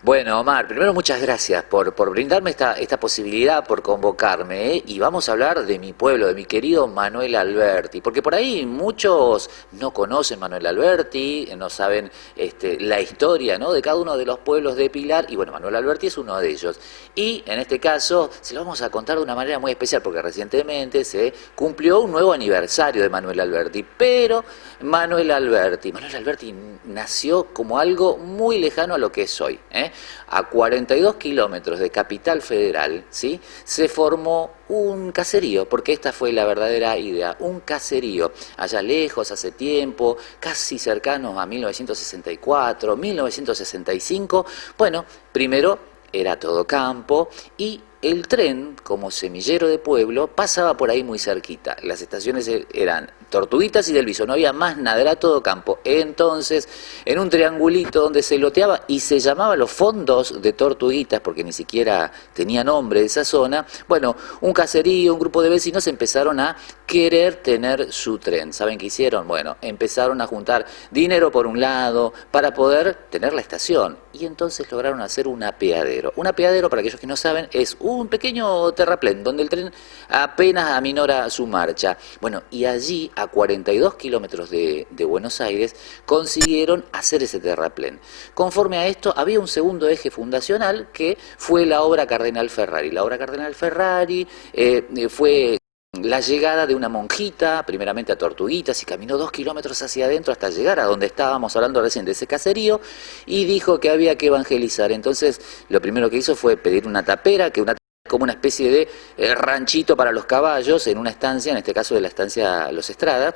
Bueno, Omar, primero muchas gracias por brindarme esta posibilidad, por convocarme, ¿eh? Y vamos a hablar de mi pueblo, de mi querido Manuel Alberti, porque por ahí muchos no conocen Manuel Alberti, no saben la historia, ¿no?, de cada uno de los pueblos de Pilar, y bueno, Manuel Alberti es uno de ellos. Y en este caso se lo vamos a contar de una manera muy especial, porque recientemente se cumplió un nuevo aniversario de Manuel Alberti, pero Manuel Alberti nació como algo muy lejano a lo que es hoy, ¿eh? A 42 kilómetros de Capital Federal, ¿sí?, se formó un caserío, porque esta fue la verdadera idea, un caserío, allá lejos, hace tiempo, casi cercanos a 1964, 1965. Bueno, primero era todo campo y el tren, como semillero de pueblo, pasaba por ahí muy cerquita. Las estaciones eran Tortuguitas y Del Viso, no había más nada, era todo campo. Entonces, en un triangulito donde se loteaba y se llamaba los fondos de Tortuguitas, porque ni siquiera tenía nombre esa zona, bueno, un caserío, un grupo de vecinos empezaron a querer tener su tren. ¿Saben qué hicieron? Bueno, empezaron a juntar dinero por un lado para poder tener la estación. Y entonces lograron hacer un apeadero. Un apeadero, para aquellos que no saben, es un pequeño terraplén donde el tren apenas aminora su marcha. Bueno, y allí, a 42 kilómetros de Buenos Aires, consiguieron hacer ese terraplén. Conforme a esto, había un segundo eje fundacional que fue la obra Cardenal Ferrari. La obra Cardenal Ferrari fue la llegada de una monjita, primeramente a Tortuguitas, y caminó 2 kilómetros hacia adentro hasta llegar a donde estábamos hablando recién de ese caserío, y dijo que había que evangelizar. Entonces, lo primero que hizo fue pedir una tapera, como una especie de ranchito para los caballos, en una estancia, en este caso de la estancia Los Estrada.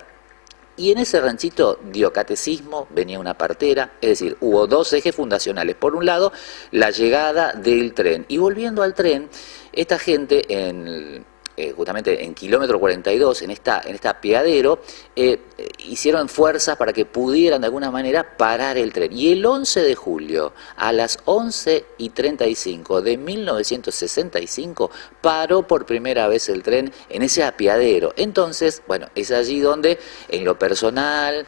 Y en ese ranchito dio catecismo, venía una partera, es decir, hubo dos ejes fundacionales. Por un lado, la llegada del tren. Y volviendo al tren, esta gente justamente en kilómetro 42, en esta apeadero, hicieron fuerzas para que pudieran de alguna manera parar el tren. Y el 11 de julio, a las 11:35 de 1965, paró por primera vez el tren en ese apeadero. Entonces, bueno, es allí donde, en lo personal,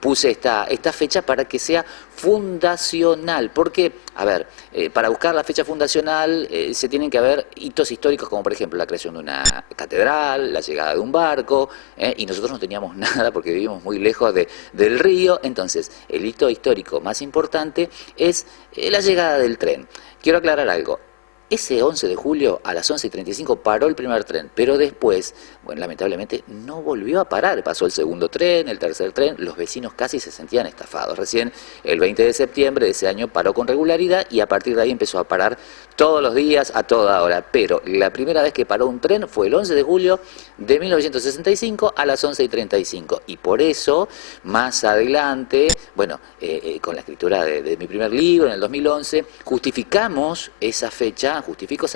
puse esta fecha para que sea fundacional. Porque, a ver, para buscar la fecha fundacional se tienen que haber hitos históricos, como por ejemplo la creación de una catedral, la llegada de un barco, y nosotros no teníamos nada porque vivimos muy lejos del río. Entonces, el hito histórico más importante es la llegada del tren. Quiero aclarar algo. Ese 11 de julio a las 11:35 paró el primer tren, pero después, bueno, lamentablemente no volvió a parar. Pasó el segundo tren, el tercer tren, los vecinos casi se sentían estafados. Recién el 20 de septiembre de ese año paró con regularidad y a partir de ahí empezó a parar todos los días, a toda hora. Pero la primera vez que paró un tren fue el 11 de julio de 1965 a las 11:35. Y por eso, más adelante, bueno, con la escritura de mi primer libro, en el 2011, justifico esa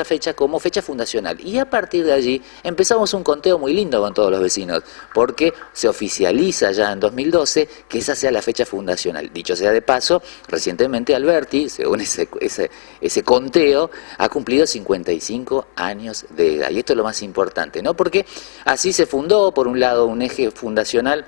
fecha como fecha fundacional. Y a partir de allí empezamos un conteo muy lindo con todos los vecinos, porque se oficializa ya en 2012 que esa sea la fecha fundacional. Dicho sea de paso, recientemente Alberti, según ese conteo, ha cumplido 55 años de edad. Y esto es lo más importante, ¿no? Porque así se fundó, por un lado, un eje fundacional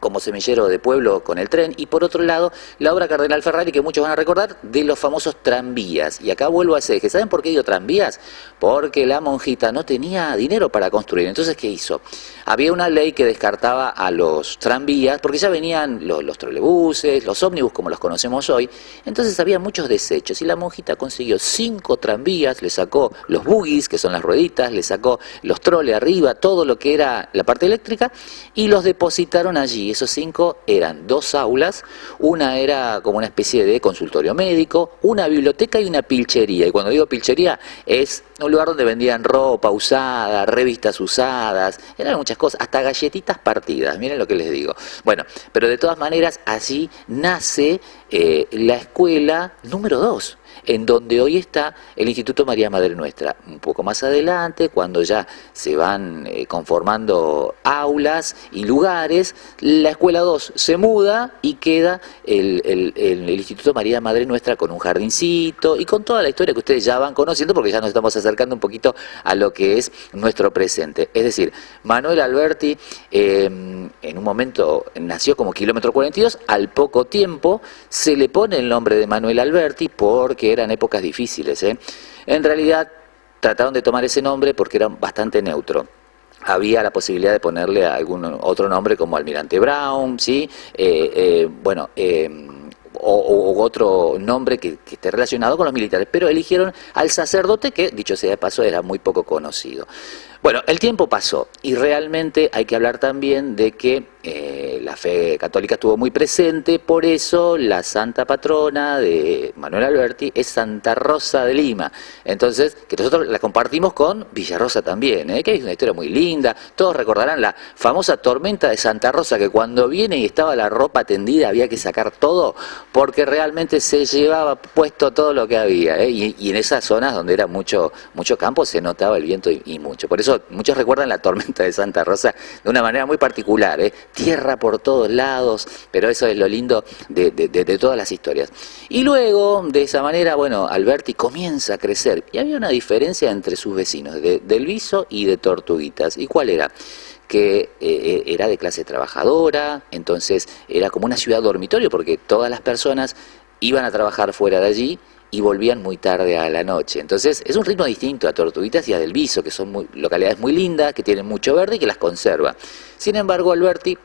como semillero de pueblo con el tren, y por otro lado, la obra Cardenal Ferrari, que muchos van a recordar, de los famosos tranvías. Y acá vuelvo a ese eje. ¿Saben por qué digo tranvías? Porque la monjita no tenía dinero para construir. Entonces, ¿qué hizo? Había una ley que descartaba a los tranvías, porque ya venían los trolebuses, los ómnibus, como los conocemos hoy. Entonces había muchos desechos, y la monjita consiguió 5 tranvías, le sacó los buggies, que son las rueditas, le sacó los troles arriba, todo lo que era la parte eléctrica, y los depositaron allí. Esos 5 eran 2 aulas, una era como una especie de consultorio médico, una biblioteca y una pilchería. Y cuando digo pilchería es un lugar donde vendían ropa usada, revistas usadas, eran muchas cosas, hasta galletitas partidas, miren lo que les digo. Bueno, pero de todas maneras allí nace la escuela número 2, en donde hoy está el Instituto María Madre Nuestra. Un poco más adelante, cuando ya se van conformando aulas y lugares, la Escuela 2 se muda y queda el Instituto María Madre Nuestra con un jardincito y con toda la historia que ustedes ya van conociendo, porque ya nos estamos acercando acercando un poquito a lo que es nuestro presente. Es decir, Manuel Alberti en un momento nació como Kilómetro 42, al poco tiempo se le pone el nombre de Manuel Alberti porque eran épocas difíciles, ¿eh? En realidad trataron de tomar ese nombre porque era bastante neutro. Había la posibilidad de ponerle algún otro nombre como Almirante Brown, ¿sí? O otro nombre que esté relacionado con los militares, pero eligieron al sacerdote que, dicho sea de paso, era muy poco conocido. Bueno, el tiempo pasó y realmente hay que hablar también de que la fe católica estuvo muy presente, por eso la santa patrona de Manuel Alberti es Santa Rosa de Lima. Entonces, que nosotros la compartimos con Villarrosa también, que es una historia muy linda. Todos recordarán la famosa tormenta de Santa Rosa, que cuando viene y estaba la ropa tendida había que sacar todo, porque realmente se llevaba puesto todo lo que había, y en esas zonas donde era mucho campo se notaba el viento y mucho. Por eso muchos recuerdan la tormenta de Santa Rosa de una manera muy particular, tierra por todos lados, pero eso es lo lindo de todas las historias. Y luego, de esa manera, bueno, Alberti comienza a crecer, y había una diferencia entre sus vecinos, del Viso y de Tortuguitas. ¿Y cuál era? Que era de clase trabajadora, entonces era como una ciudad dormitorio, porque todas las personas iban a trabajar fuera de allí y volvían muy tarde a la noche. Entonces es un ritmo distinto a Tortuguitas y a Del Viso, que son localidades muy lindas, que tienen mucho verde y que las conserva. Sin embargo, Alberti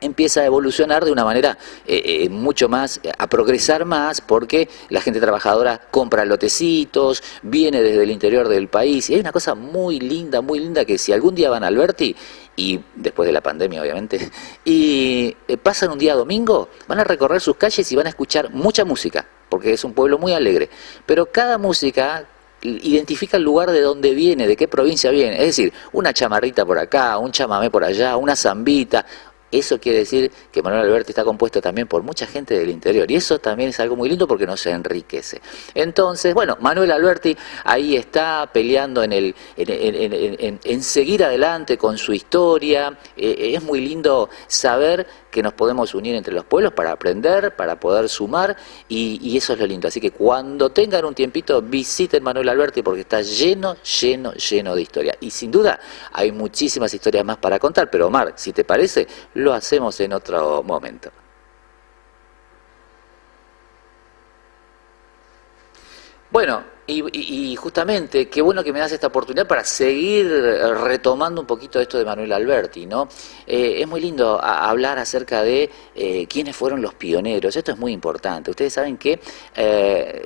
empieza a evolucionar de una manera mucho más, a progresar más, porque la gente trabajadora compra lotecitos, viene desde el interior del país, y hay una cosa muy linda, que si algún día van a Alberti, y después de la pandemia obviamente, y pasan un día domingo, van a recorrer sus calles y van a escuchar mucha música, porque es un pueblo muy alegre, pero cada música identifica el lugar de donde viene, de qué provincia viene, es decir, una chamarrita por acá, un chamamé por allá, una zambita. Eso quiere decir que Manuel Alberti está compuesto también por mucha gente del interior, y eso también es algo muy lindo porque nos enriquece. Entonces, bueno, Manuel Alberti ahí está peleando en seguir adelante con su historia. Es muy lindo saber que nos podemos unir entre los pueblos para aprender, para poder sumar, y eso es lo lindo. Así que cuando tengan un tiempito, visiten Manuel Alberti porque está lleno de historia. Y sin duda hay muchísimas historias más para contar, pero Omar, si te parece, lo hacemos en otro momento. Bueno, y justamente, qué bueno que me das esta oportunidad para seguir retomando un poquito esto de Manuel Alberti, ¿no? Es muy lindo hablar acerca de quiénes fueron los pioneros. Esto es muy importante. Ustedes saben que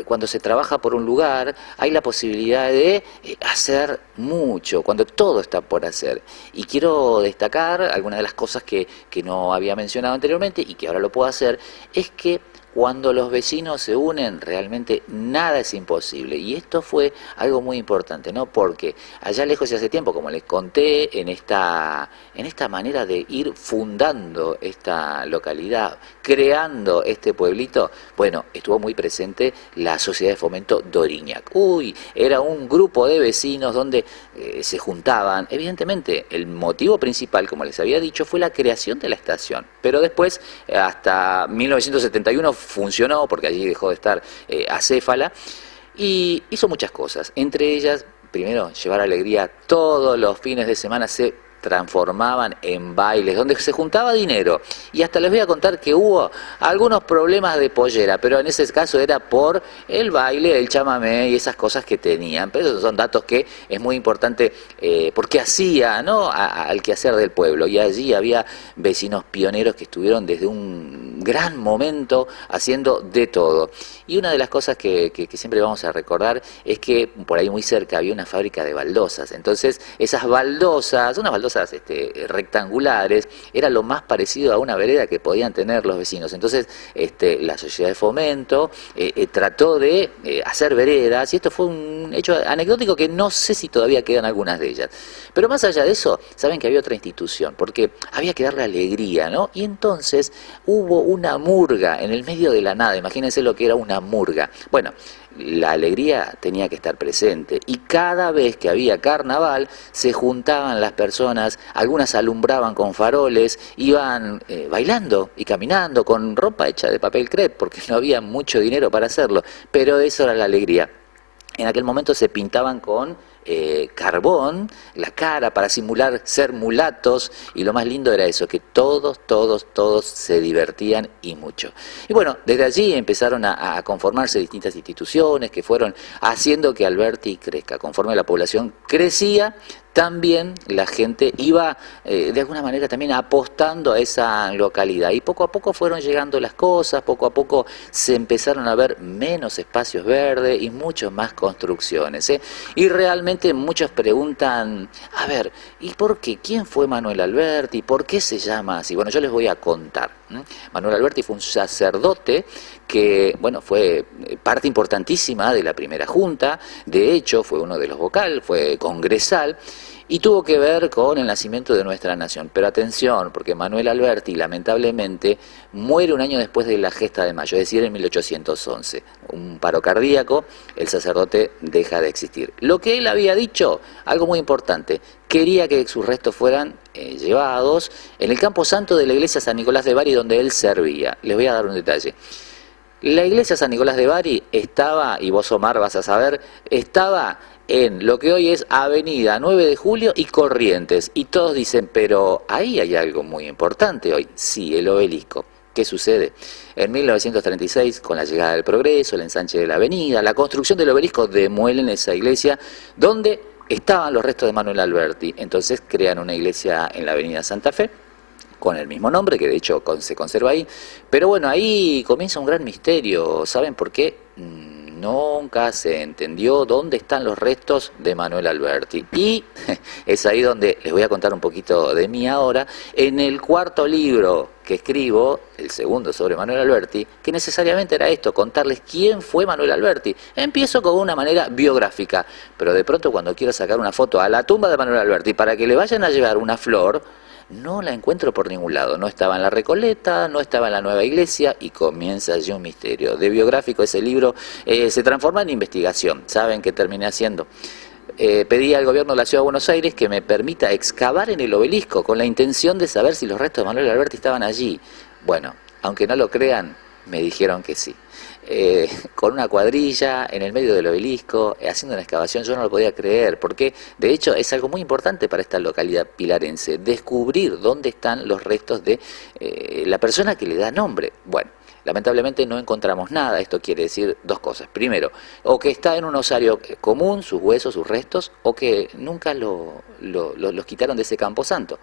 cuando se trabaja por un lugar hay la posibilidad de hacer mucho, cuando todo está por hacer. Y quiero destacar algunas de las cosas que no había mencionado anteriormente y que ahora lo puedo hacer, es que cuando los vecinos se unen, realmente nada es imposible. Y esto fue algo muy importante, ¿no? Porque allá lejos y hace tiempo, como les conté, en esta manera de ir fundando esta localidad, creando este pueblito, bueno, estuvo muy presente la Sociedad de Fomento Doriñac. Uy, era un grupo de vecinos donde se juntaban. Evidentemente, el motivo principal, como les había dicho, fue la creación de la estación. Pero después, hasta 1971, funcionó, porque allí dejó de estar Acéfala, y hizo muchas cosas, entre ellas, primero, llevar alegría todos los fines de semana. Se transformaban en bailes, donde se juntaba dinero, y hasta les voy a contar que hubo algunos problemas de pollera, pero en ese caso era por el baile, el chamamé y esas cosas que tenían, pero esos son datos que es muy importante, porque hacía, ¿no?, al quehacer del pueblo, y allí había vecinos pioneros que estuvieron desde un gran momento haciendo de todo. Y una de las cosas que siempre vamos a recordar es que por ahí muy cerca había una fábrica de baldosas. Entonces esas baldosas, unas baldosas rectangulares, era lo más parecido a una vereda que podían tener los vecinos. Entonces la Sociedad de Fomento trató de hacer veredas, y esto fue un hecho anecdótico que no sé si todavía quedan algunas de ellas. Pero más allá de eso, saben que había otra institución, porque había que darle alegría, ¿no? Y entonces hubo una murga en el medio de la nada. Imagínense lo que era una murga. Bueno, la alegría tenía que estar presente, y cada vez que había carnaval se juntaban las personas, algunas alumbraban con faroles, iban bailando y caminando con ropa hecha de papel crep, porque no había mucho dinero para hacerlo, pero eso era la alegría. En aquel momento se pintaban con carbón la cara para simular ser mulatos, y lo más lindo era eso, que todos se divertían y mucho. Y bueno, desde allí empezaron a conformarse distintas instituciones que fueron haciendo que Alberti crezca. Conforme la población crecía, también la gente iba de alguna manera también apostando a esa localidad, y poco a poco fueron llegando las cosas, poco a poco se empezaron a ver menos espacios verdes y mucho más construcciones, ¿eh? Y realmente muchos preguntan, a ver, ¿y por qué? ¿Quién fue Manuel Alberti? ¿Por qué se llama así? Bueno, yo les voy a contar. Manuel Alberti fue un sacerdote que, bueno, fue parte importantísima de la primera junta, de hecho fue uno de los vocales, fue congresal, y tuvo que ver con el nacimiento de nuestra nación. Pero atención, porque Manuel Alberti lamentablemente muere un año después de la gesta de mayo, es decir, en 1811. Un paro cardíaco, el sacerdote deja de existir. Lo que él había dicho, algo muy importante, quería que sus restos fueran llevados en el campo santo de la iglesia San Nicolás de Bari, donde él servía. Les voy a dar un detalle. La iglesia San Nicolás de Bari estaba, y vos Omar vas a saber, estaba en lo que hoy es Avenida 9 de Julio y Corrientes. Y todos dicen, pero ahí hay algo muy importante hoy. Sí, el obelisco. ¿Qué sucede? En 1936, con la llegada del progreso, el ensanche de la avenida, la construcción del obelisco demuelen esa iglesia donde estaban los restos de Manuel Alberti. Entonces crean una iglesia en la avenida Santa Fe, con el mismo nombre, que de hecho se conserva ahí. Pero bueno, ahí comienza un gran misterio. ¿Saben por qué? Nunca se entendió dónde están los restos de Manuel Alberti. Y es ahí donde les voy a contar un poquito de mí ahora. En el cuarto libro que escribo, el segundo sobre Manuel Alberti, que necesariamente era esto, contarles quién fue Manuel Alberti. Empiezo con una manera biográfica, pero de pronto cuando quiero sacar una foto a la tumba de Manuel Alberti para que le vayan a llevar una flor, no la encuentro por ningún lado. No estaba en la Recoleta, no estaba en la Nueva Iglesia, y comienza allí un misterio. De biográfico ese libro se transforma en investigación. ¿Saben qué terminé haciendo? Pedí al gobierno de la Ciudad de Buenos Aires que me permita excavar en el obelisco con la intención de saber si los restos de Manuel Alberti estaban allí. Bueno, aunque no lo crean, me dijeron que sí. Con una cuadrilla en el medio del obelisco, haciendo una excavación, yo no lo podía creer, porque de hecho es algo muy importante para esta localidad pilarense, descubrir dónde están los restos de la persona que le da nombre. Bueno, lamentablemente no encontramos nada. Esto quiere decir dos cosas. Primero, o que está en un osario común, sus huesos, sus restos, o que nunca los quitaron de ese camposanto.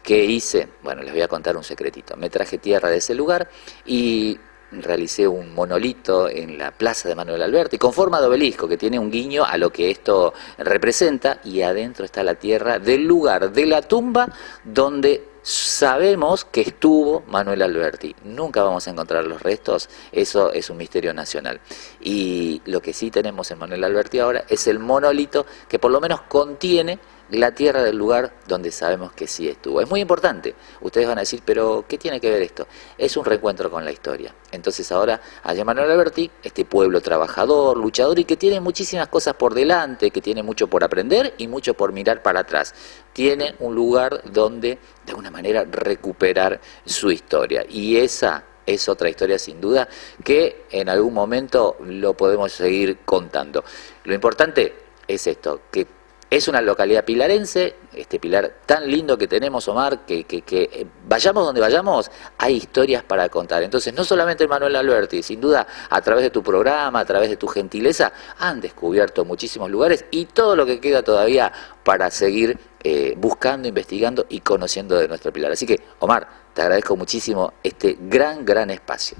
¿Qué hice? Bueno, les voy a contar un secretito. Me traje tierra de ese lugar y realicé un monolito en la plaza de Manuel Alberti con forma de obelisco, que tiene un guiño a lo que esto representa, y adentro está la tierra del lugar de la tumba donde sabemos que estuvo Manuel Alberti. Nunca vamos a encontrar los restos, eso es un misterio nacional. Y lo que sí tenemos en Manuel Alberti ahora es el monolito que por lo menos contiene la tierra del lugar donde sabemos que sí estuvo. Es muy importante. Ustedes van a decir, pero ¿qué tiene que ver esto? Es un reencuentro con la historia. Entonces ahora, allá Manuel Alberti, este pueblo trabajador, luchador, y que tiene muchísimas cosas por delante, que tiene mucho por aprender y mucho por mirar para atrás. Tiene un lugar donde, de alguna manera, recuperar su historia. Y esa es otra historia sin duda que en algún momento lo podemos seguir contando. Lo importante es esto, que es una localidad pilarense, este Pilar tan lindo que tenemos, Omar, que vayamos donde vayamos, hay historias para contar. Entonces, no solamente Manuel Alberti, sin duda, a través de tu programa, a través de tu gentileza, han descubierto muchísimos lugares y todo lo que queda todavía para seguir buscando, investigando y conociendo de nuestro Pilar. Así que, Omar, te agradezco muchísimo este gran espacio.